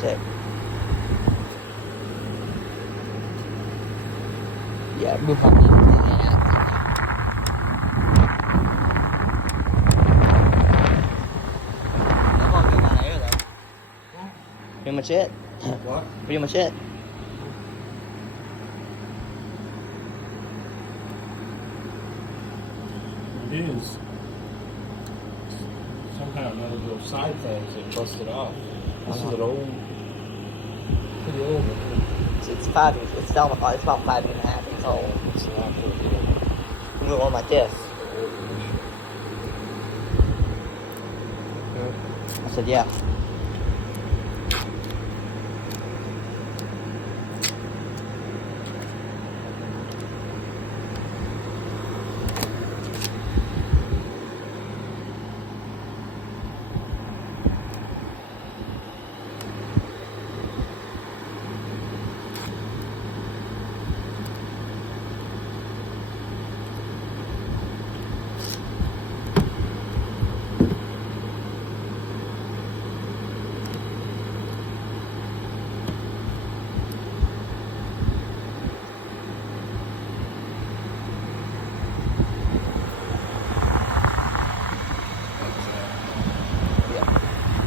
Check. Yeah, we'll probably clean that out. That's all good amount of air though. Pretty much it. What? Pretty much it. It is. Somehow none of those side things have busted off. This is an old, pretty old one. It's 5 years. It's about 5.5 years old. It's not pretty old. You want one like this? I said, yeah.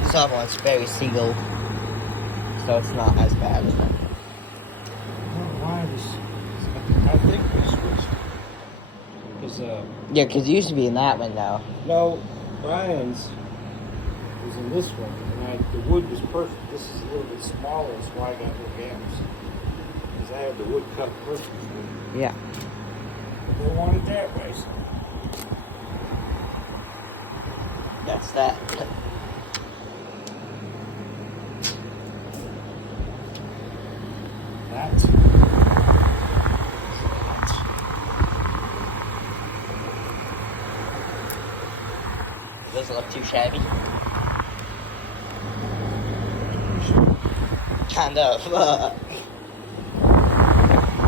This other one's very sealed, so it's not as bad as that. Why this? I think we switched. Because, Yeah, because it used to be in that window. no, Brian's was in this one, and the wood was perfect. This is a little bit smaller, that's why I got little gaps. Because I had the wood cut perfectly. Yeah. But they want it that way, so. That's that. That's Doesn't look too shabby. Kind of.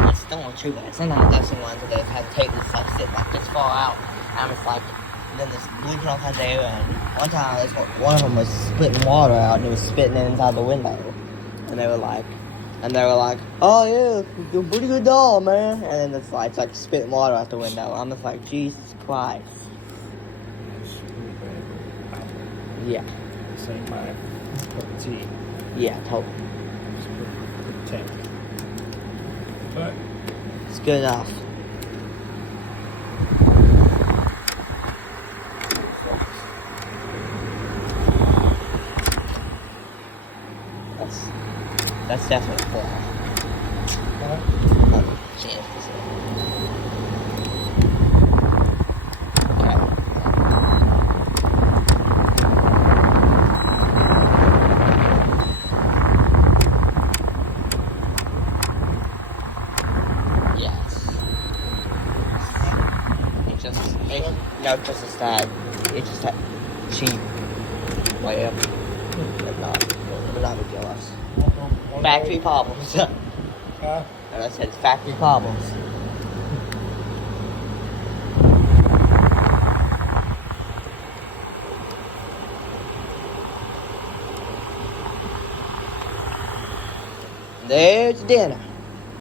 It's still not too bad. Sometimes I've seen ones where they have tables like sit like this far out. And it's like, then this leaking all kinds of air. And one time, one of them was spitting water out and it was spitting inside the window. And they were like, oh yeah, you're a pretty good doll, man. And then it's like spitting water out the window. I'm just like, Jesus Christ. Yeah. This ain't my cup of tea. Yeah, totally. Just put 10. But It's good enough. That's definitely cool. Oh, shit. Okay. Yes. No, just a stab. It's just that cheap. Whatever. But not ridiculous. Factory problems. Huh? And I said factory problems. There's dinner.